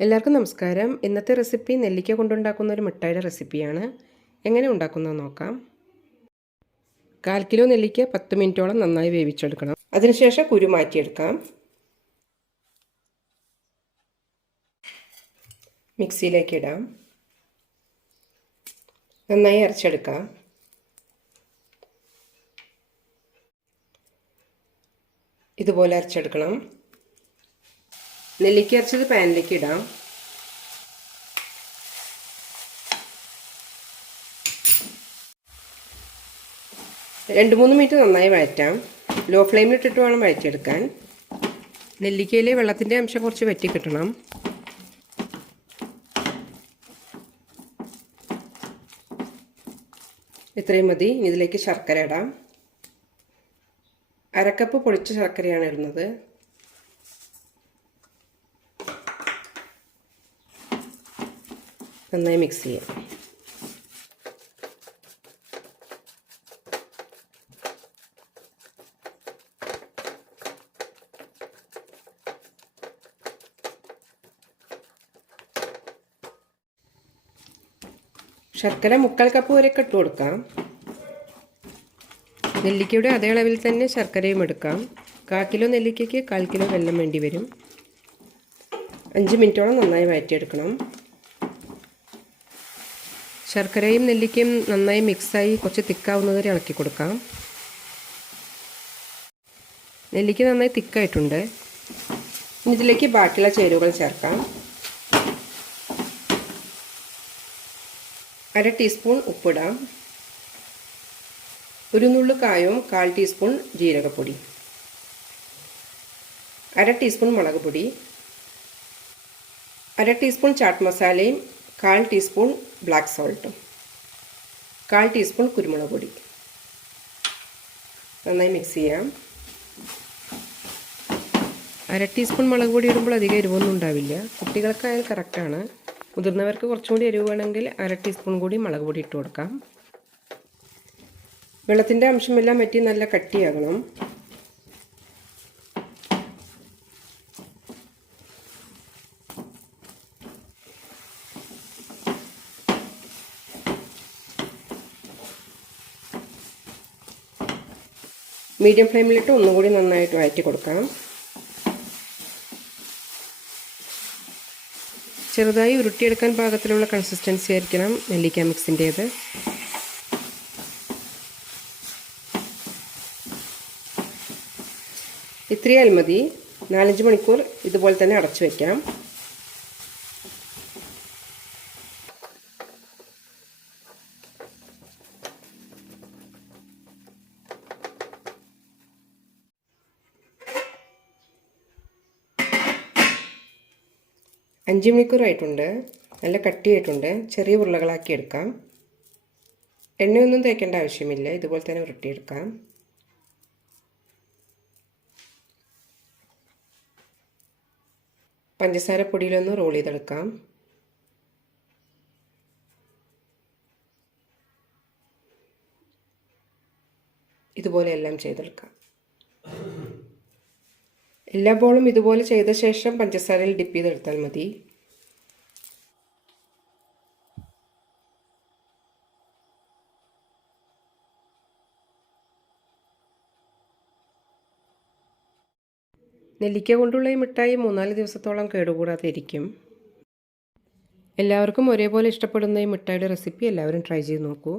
എല്ലാവർക്കും നമസ്കാരം. ഇന്നത്തെ റെസിപ്പി നെല്ലിക്ക കൊണ്ടുണ്ടാക്കുന്ന ഒരു മിഠായിയുടെ റെസിപ്പിയാണ്. എങ്ങനെ ഉണ്ടാക്കുന്നത് നോക്കാം. കാൽ കിലോ നെല്ലിക്ക പത്ത് മിനിറ്റോളം നന്നായി വേവിച്ചെടുക്കണം. അതിനുശേഷം കുരു മാറ്റിയെടുക്കാം. മിക്സിയിലേക്ക് ഇടാം. നന്നായി അരച്ചെടുക്കാം. ഇതുപോലെ അരച്ചെടുക്കണം. നെല്ലിക്ക അരച്ചത് പാനിലേക്ക് ഇടാം. രണ്ട് മൂന്ന് മിനിറ്റ് നന്നായി വഴറ്റാം. ലോ ഫ്ലെയിമിലിട്ടിട്ട് വേണം വഴറ്റിയെടുക്കാൻ. നെല്ലിക്കയിലെ വെള്ളത്തിന്റെ അംശം കുറച്ച് വറ്റി കിട്ടണം. ഇത്രയും മതി. ഇതിലേക്ക് ശർക്കര ഇടാം. അരക്കപ്പ് പൊടിച്ച ശർക്കരയാണ് ഇടുന്നത്. നന്നായി മിക്സ് ചെയ്യാം. ശർക്കര മുക്കാൽ കപ്പ് വരെ ഇട്ട് കൊടുക്കാം. നെല്ലിക്കയുടെ അതേ അളവിൽ തന്നെ ശർക്കരയും എടുക്കാം. കാൽ കിലോ നെല്ലിക്കയ്ക്ക് കാൽ കിലോ വെള്ളം വേണ്ടി വരും. അഞ്ച് മിനിറ്റോളം നന്നായി വഴറ്റിയെടുക്കണം. ശർക്കരയും നെല്ലിക്കയും നന്നായി മിക്സായി കുറച്ച് തിക്കാവുന്നത് വരെ ഇളക്കി കൊടുക്കാം. നെല്ലിക്ക നന്നായി തിക്കായിട്ടുണ്ട്. ഇനി ഇതിലേക്ക് ബാക്കിയുള്ള ചേരുവകൾ ചേർക്കാം. അര ടീസ്പൂൺ ഉപ്പിടാം. ഒരു നുള്ളു കായവും കാൽ ടീസ്പൂൺ ജീരകപ്പൊടി. അര ടീസ്പൂൺ മുളക് പൊടി. അര ടീസ്പൂൺ ചാട്ട് മസാലയും കാൽ ടീസ്പൂൺ ബ്ലാക്ക് സോൾട്ടും. കാൽ ടീസ്പൂൺ കുരുമുളക് പൊടി. നന്നായി മിക്സ് ചെയ്യാം. അര ടീസ്പൂൺ മുളക് പൊടി ഇടുമ്പോൾ അധികം എരിവൊന്നും ഉണ്ടാവില്ല. കുട്ടികൾക്കായാലും കറക്റ്റാണ് മുതിർന്നവർക്ക് കുറച്ചും കൂടി എരിവ് വേണമെങ്കിൽ അര ടീസ്പൂൺ കൂടി മുളക് പൊടി ഇട്ട് കൊടുക്കാം. വെള്ളത്തിന്റെ അംശമെല്ലാം പറ്റി നല്ല കട്ടിയാകണം. മീഡിയം ഫ്ലെയിമിലിട്ട് ഒന്നുകൂടി നന്നായിട്ട് വഴറ്റി കൊടുക്കാം. ചെറുതായി ഉരുട്ടിയെടുക്കാൻ പാകത്തിലുള്ള കൺസിസ്റ്റൻസി ആയിരിക്കണം നെല്ലിക്ക മിക്സിന്റേത് ഇത്രയാൽ മതി നാലഞ്ച് മണിക്കൂർ ഇതുപോലെ തന്നെ അടച്ചു വയ്ക്കാം അഞ്ച് മണിക്കൂറായിട്ടുണ്ട്. നല്ല കട്ടിയായിട്ടുണ്ട്. ചെറിയ ഉരുളകളാക്കി എടുക്കാം. എണ്ണയൊന്നും തേക്കേണ്ട ആവശ്യമില്ല. ഇതുപോലെ തന്നെ ഉരുട്ടിയെടുക്കാം. പഞ്ചസാര പൊടിയിലൊന്ന് റോൾ ചെയ്തെടുക്കാം. ഇതുപോലെ എല്ലാം ചെയ്തെടുക്കാം. എല്ലാ ബോളും ഇതുപോലെ ചെയ്ത ശേഷം പഞ്ചസാരയിൽ ഡിപ്പ് ചെയ്തെടുത്താൽ മതി. നെല്ലിക്ക കൊണ്ടുള്ള ഈ മിഠായി മൂന്നാൽ ദിവസത്തോളം കേടുകൂടാതെ ഇരിക്കും എല്ലാവർക്കും ഒരേപോലെ ഇഷ്ടപ്പെടുന്ന ഈ മിഠായിയുടെ റെസിപ്പി എല്ലാവരും ട്രൈ ചെയ്ത് നോക്കൂ.